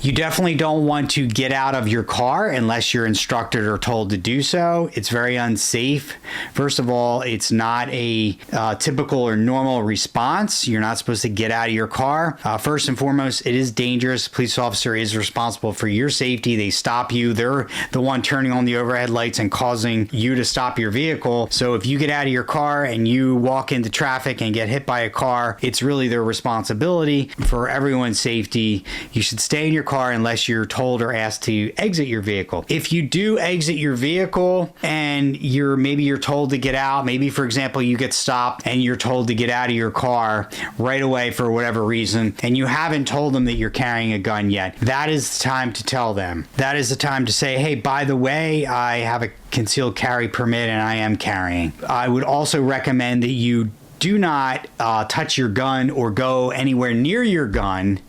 You definitely don't want to get out of your car unless you're instructed or told to do so. It's very unsafe. First of all, it's not a typical or normal response. You're not supposed to get out of your car. First and foremost, it is dangerous. The police officer is responsible for your safety. They stop you. They're the one turning on the overhead lights and causing you to stop your vehicle. So if you get out of your car and you walk into traffic and get hit by a car, it's really their responsibility. For everyone's safety, you should stay in your car unless you're told or asked to exit your vehicle. If you do exit your vehicle and maybe you're told to get out, maybe for example you get stopped and you're told to get out of your car right away for whatever reason, and you haven't told them that you're carrying a gun yet, that is the time to tell them. That is the time to say, hey, by the way, I have a concealed carry permit and I am carrying. I would also recommend that you do not touch your gun or go anywhere near your gun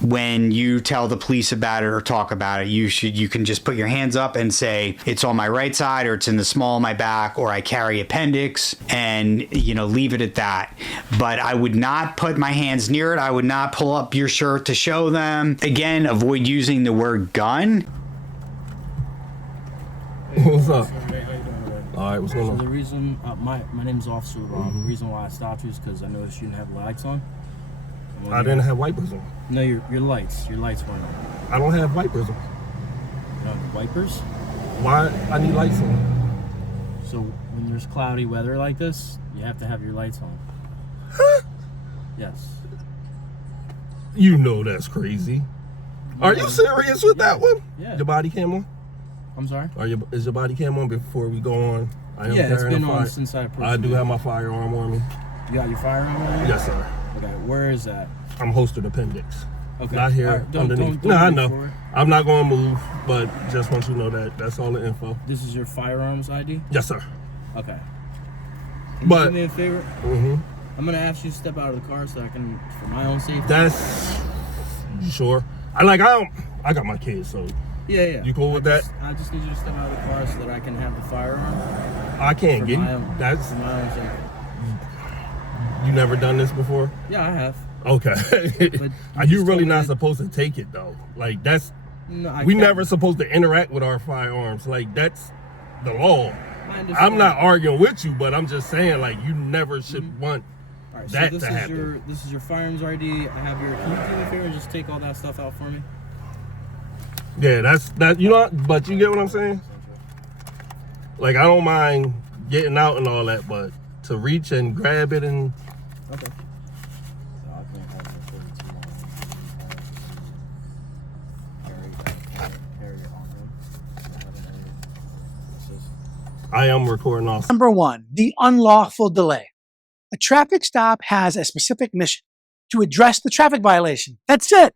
when you tell the police about it or talk about it. You can just put your hands up and say it's on my right side, or it's in the small of my back, or I carry appendix, and leave it at that. But I would not put my hands near it. I would not pull up your shirt to show them. Again, avoid using the word gun. What's up? All right, what's going on? So the reason, my name's Officer Rob. The reason why I stopped you is because I noticed you didn't have lights on. I didn't have wipers on. No, your lights weren't on. I don't have wipers on. You don't have wipers? Why I need lights on? So when there's cloudy weather like this, you have to have your lights on. Huh? Yes. You know that's crazy. Are you serious with that one? Yeah. Your body cam on? I'm sorry? Is your body cam on before we go on? Yeah, it's been on since I approached. I do have my firearm on me. You got your firearm on you? Yes, sir. Okay, where is that? I'm holstered appendix. Okay. Not here, right, underneath. No, I know. I'm not going to move, but just want you to know that that's all the info. This is your firearms ID? Yes, sir. Okay. Can you do me a favor? I'm going to ask you to step out of the car so I can, for my own safety. That's... Sure. I got my kids, so... Yeah. You cool with that? I just need you to step out of the car so that I can have the firearm. I can't get you. That's... For my own safety. You never done this before? Yeah, I have. Okay. But Are you really not supposed to take it though? Like that's we never supposed to interact with our firearms. Like that's the law. I'm not arguing with you, but I'm just saying like you never should want that to happen. This is your firearms ID. I have your. Can you do me a favor and just take all that stuff out for me? Yeah, that. You know, but you get what I'm saying? Like I don't mind getting out and all that, but to reach and grab it and. Okay. I am recording also. Number 1, the unlawful delay. A traffic stop has a specific mission to address the traffic violation. That's it.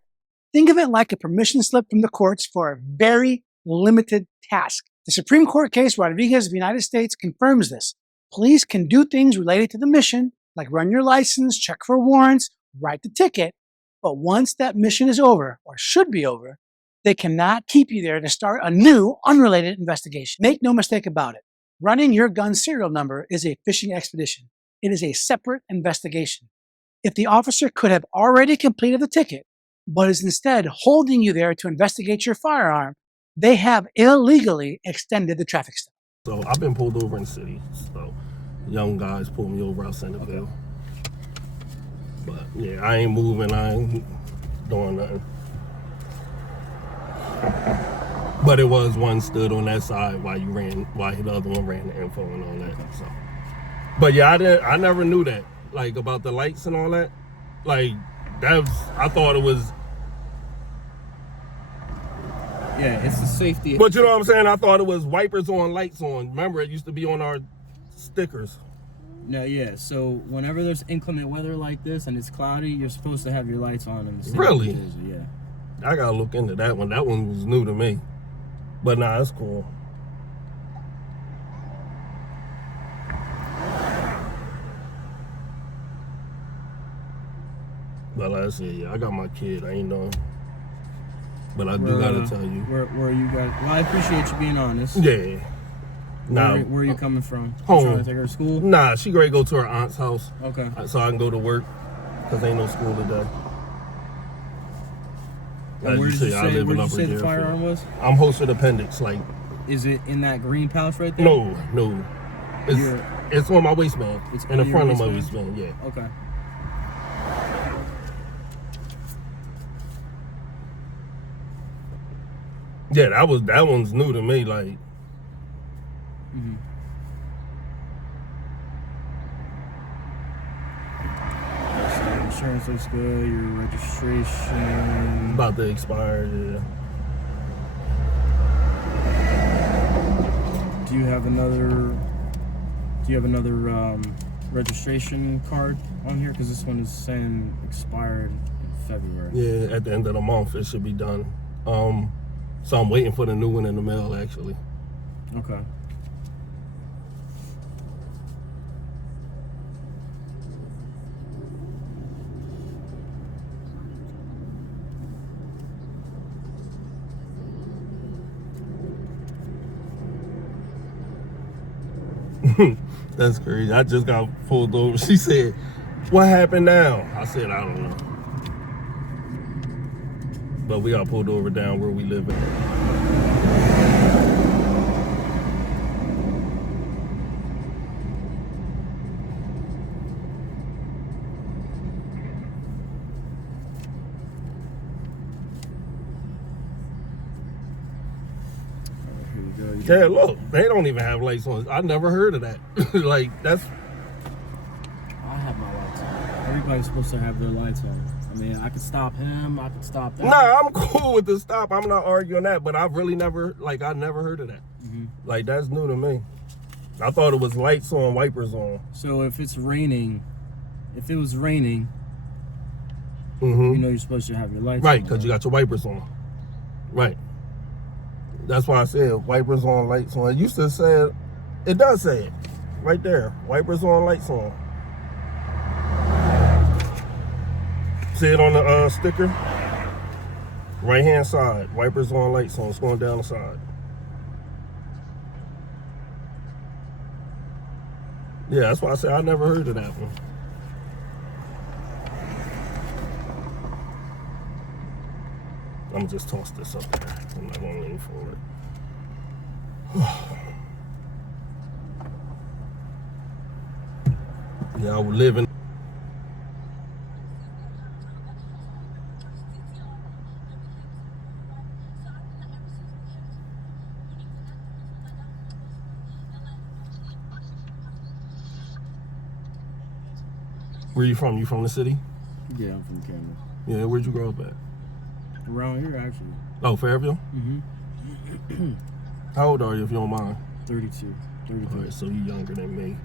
Think of it like a permission slip from the courts for a very limited task. The Supreme Court case Rodriguez of the United States confirms this. Police can do things related to the mission, like run your license, check for warrants, write the ticket. But once that mission is over, or should be over, they cannot keep you there to start a new, unrelated investigation. Make no mistake about it. Running your gun serial number is a fishing expedition. It is a separate investigation. If the officer could have already completed the ticket, but is instead holding you there to investigate your firearm, they have illegally extended the traffic stop. So I've been pulled over in the city. So young guys pulled me over out Centerville. But yeah, I ain't moving. I ain't doing nothing. But it was one stood on that side while the other one ran the info and all that. So, but yeah, I never knew that, like about the lights and all that. Like I thought it was. Yeah, it's the safety. But you know what I'm saying? I thought it was wipers on, lights on. Remember, it used to be on our stickers. No, yeah. So whenever there's inclement weather like this and it's cloudy, you're supposed to have your lights on in the city. Really? Yeah. I gotta look into that one. That one was new to me. But nah, it's cool. But like I said, yeah, I got my kid. I ain't know. But I do gotta tell you. Where you got? Well, I appreciate you being honest. Yeah. Nah. Where are you coming from? Home. You trying to take her to school? Nah, she ready to go to her aunt's house. Okay. So I can go to work because ain't no school today. And where did you say the firearm was? I'm holstered appendix. Like, is it in that green pouch right there? No. It's on my waistband. It's in the front of my waistband. Yeah. Okay. Yeah, that one's new to me. Like. Insurance looks good. Your registration about to expire. Yeah. Do you have another registration card on here? Because this one is saying expired in February. Yeah, at the end of the month it should be done. So I'm waiting for the new one in the mail, actually. Okay. That's crazy. I just got pulled over. She said, "What happened now?" I said, "I don't know." But we got pulled over down where we live at. Yeah, look, they don't even have lights on. I never heard of that. Like, that's... I have my lights on. Everybody's supposed to have their lights on. I mean, I could stop him, I could stop that. Nah, I'm cool with the stop. I'm not arguing that, but I've really never, I never heard of that. Like, that's new to me. I thought it was lights on, wipers on. So if it was raining, you know you're supposed to have your lights on. Right, because you got your wipers on. Right. That's why I said wipers on, lights on. It used to say, it does say it. Right there. Wipers on, lights on. See it on the sticker? Right hand side. Wipers on, lights on. It's going down the side. Yeah, that's why I said I never heard of that one. I'm gonna just toss this up there. I'm not gonna lean forward. Yeah, I would live in. Where you from? You from the city? Yeah, I'm from Canada. Yeah, where'd you grow up at? Around here, actually. Oh, Fairville? How old are you, if you don't mind? 32. 33. All right, so you're younger than me.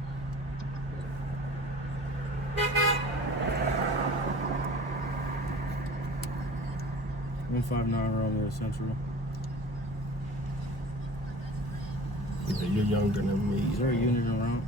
$159 Romeo Central. Yeah, you're younger than me. Is there a unit around?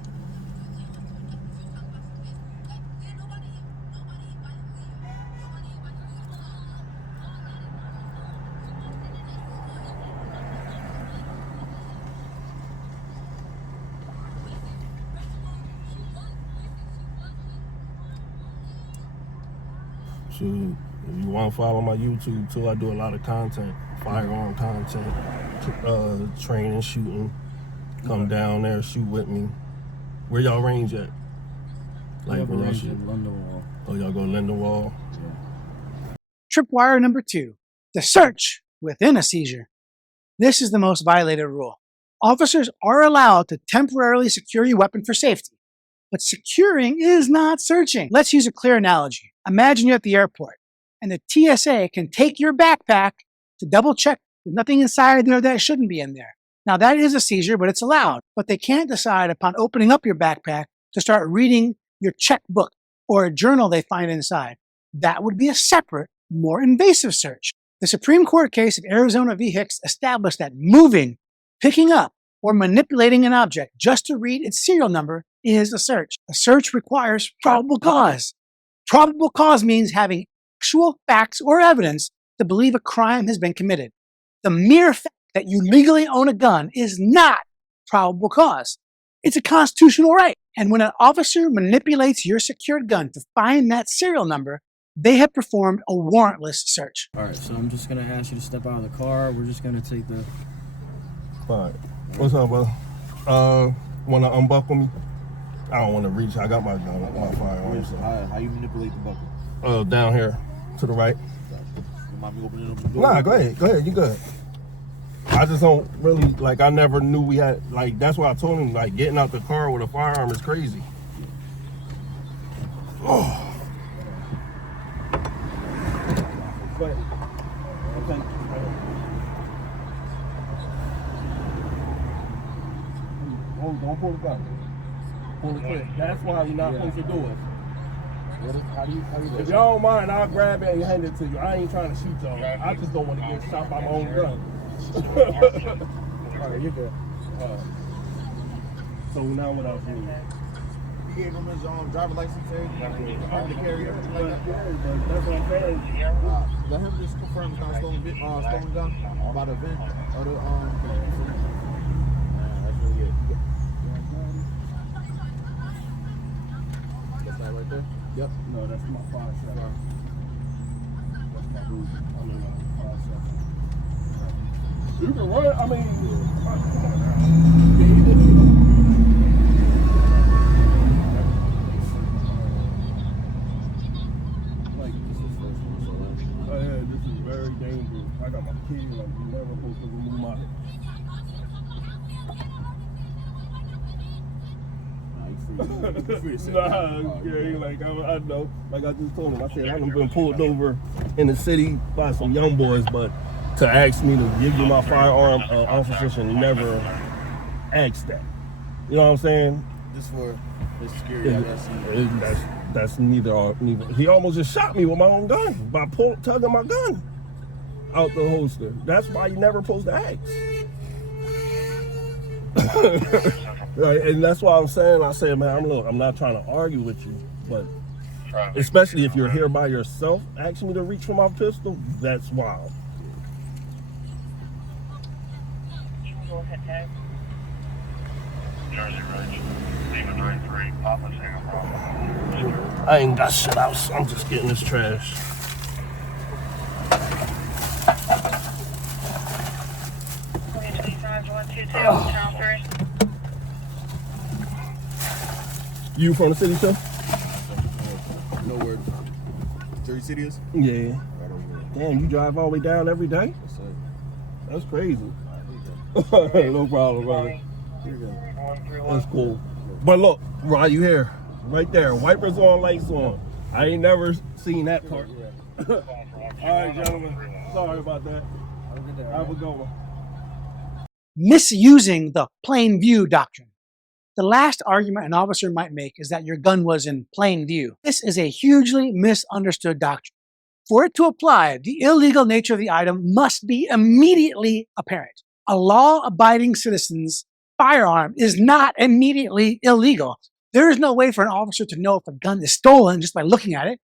Shoot, if you want to follow my YouTube too, I do a lot of content, firearm content, training, shooting. Come down there, shoot with me. Where y'all range at? Like where y'all shoot? Lindenwold. Oh, y'all go Lindenwold? Yeah. Tripwire number 2, the search within a seizure. This is the most violated rule. Officers are allowed to temporarily secure your weapon for safety, but securing is not searching. Let's use a clear analogy. Imagine you're at the airport and the TSA can take your backpack to double check there's nothing inside there that shouldn't be in there. Now that is a seizure, but it's allowed. But they can't decide upon opening up your backpack to start reading your checkbook or a journal they find inside. That would be a separate, more invasive search. The Supreme Court case of Arizona v. Hicks established that moving, picking up, or manipulating an object just to read its serial number is a search. A search requires probable cause. Probable cause means having actual facts or evidence to believe a crime has been committed. The mere fact that you legally own a gun is not probable cause. It's a constitutional right. And when an officer manipulates your secured gun to find that serial number, They have performed a warrantless search. All right, so I'm just gonna ask you to step out of the car. We're just gonna take the. All right. What's up, brother? Wanna unbuckle me? I don't want to reach. I got my gun, my firearm. So. How you manipulate the buckle? Down here to the right. You mind me opening up the door? Nah, go ahead, you good. I just don't really, like, I never knew we had, like, that's why I told him, like, getting out the car with a firearm is crazy. Oh. Go ahead. Okay. Don't pull the gun. Pull it quick. That's why you're not supposed to do it. How do you If y'all don't mind, I'll grab it and hand it to you. I ain't trying to shoot y'all. I just don't want to get shot by my own gun. Alright, you're good. So now what else you need? You gave him his driver license, everything, to carry everything like that. But that's what I'm saying. Let him just confirm it's not a stolen gun by the event or the that's really it. That's that right there? Yep. No, that's my 5-7. That's my boot. I mean, 5-7. You can run. I mean, like this is first one. So, yeah, this is very dangerous. I got my key. Like you never supposed to remove my. Nah, Gary, like I know, like I just told him, I said I haven't been pulled over in the city by some young boys, but to ask me to give you my firearm, officer should never ask that. You know what I'm saying? Just for the security, I guess. That's neither. He almost just shot me with my own gun by tugging my gun out the holster. That's why you never supposed to ask. Right, and that's why I'm saying, I said, man, I'm not trying to argue with you, but especially if you're here by yourself, asking me to reach for my pistol, that's wild. Go ahead, tag. Jersey Ridge, Stephen Ray 3, Papa Singapore. I ain't got shit out, I'm just getting this trash. You from the city too? No word. Jersey City is? Yeah. Right over there. Damn, you drive all the way down every day? Yes, sir. That's crazy. No problem, brother. Here you go. That's cool. But look, right, you here, right there, wipers on, lights on. I ain't never seen that part. All right, gentlemen. Sorry about that. Have a good one. Misusing the plain view doctrine. The last argument an officer might make is that your gun was in plain view. This is a hugely misunderstood doctrine. For it to apply, the illegal nature of the item must be immediately apparent. A law-abiding citizen's firearm is not immediately illegal. There is no way for an officer to know if a gun is stolen just by looking at it.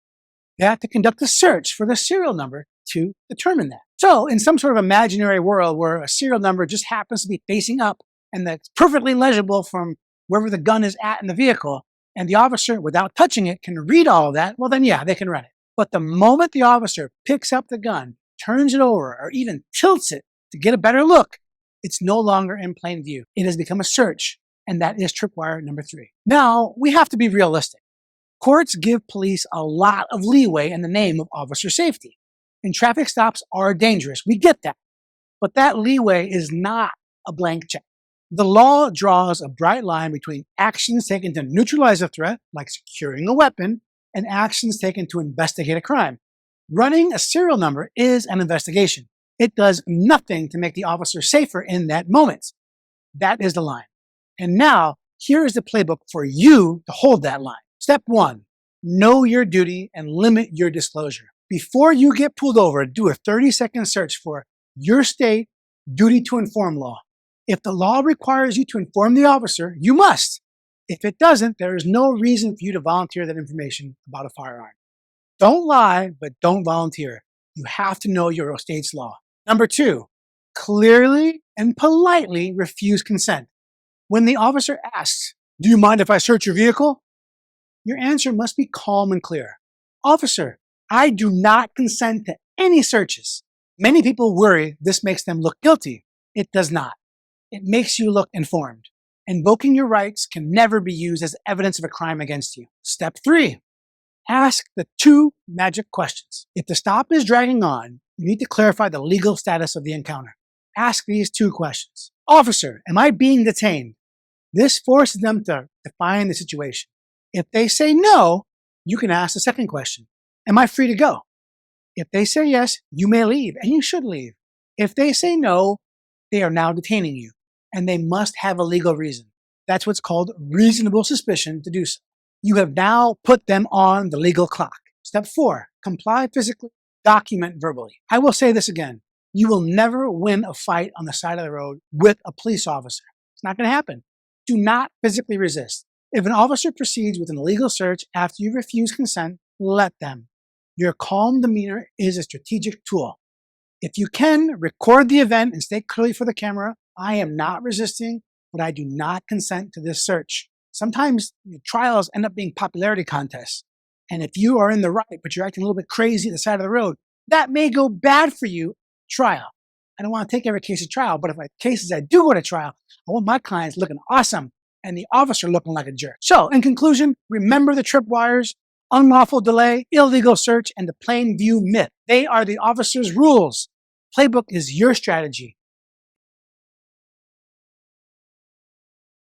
They have to conduct a search for the serial number to determine that. So, in some sort of imaginary world where a serial number just happens to be facing up and that's perfectly legible from wherever the gun is at in the vehicle, and the officer, without touching it, can read all of that, well then yeah, they can run it. But the moment the officer picks up the gun, turns it over, or even tilts it to get a better look, it's no longer in plain view. It has become a search, and that is tripwire number 3. Now, we have to be realistic. Courts give police a lot of leeway in the name of officer safety. And traffic stops are dangerous. We get that. But that leeway is not a blank check. The law draws a bright line between actions taken to neutralize a threat, like securing a weapon, and actions taken to investigate a crime. Running a serial number is an investigation. It does nothing to make the officer safer in that moment. That is the line. And now, here is the playbook for you to hold that line. Step 1, know your duty and limit your disclosure. Before you get pulled over, do a 30-second search for your state duty to inform law. If the law requires you to inform the officer, you must. If it doesn't, there is no reason for you to volunteer that information about a firearm. Don't lie, but don't volunteer. You have to know your state's law. Number 2, clearly and politely refuse consent. When the officer asks, "Do you mind if I search your vehicle?" your answer must be calm and clear. "Officer, I do not consent to any searches. Many people worry this makes them look guilty. It does not. It makes you look informed. Invoking your rights can never be used as evidence of a crime against you. Step 3. Ask the 2 magic questions. If the stop is dragging on, you need to clarify the legal status of the encounter. Ask these 2 questions. Officer, am I being detained? This forces them to define the situation. If they say no, you can ask the second question. Am I free to go? If they say yes, you may leave, and you should leave. If they say no, they are now detaining you, and they must have a legal reason. That's what's called reasonable suspicion to do so. You have now put them on the legal clock. Step 4, comply physically, document verbally. I will say this again. You will never win a fight on the side of the road with a police officer. It's not going to happen. Do not physically resist. If an officer proceeds with an illegal search after you refuse consent, let them. Your calm demeanor is a strategic tool. If you can, record the event and state clearly for the camera, I am not resisting, but I do not consent to this search. Sometimes trials end up being popularity contests. And if you are in the right, but you're acting a little bit crazy at the side of the road, that may go bad for you at trial. I don't want to take every case to trial, but if I cases that do go to trial, I want my clients looking awesome and the officer looking like a jerk. So, in conclusion, remember the tripwires, unlawful delay, illegal search, and the plain view myth. They are the officer's rules. Playbook is your strategy.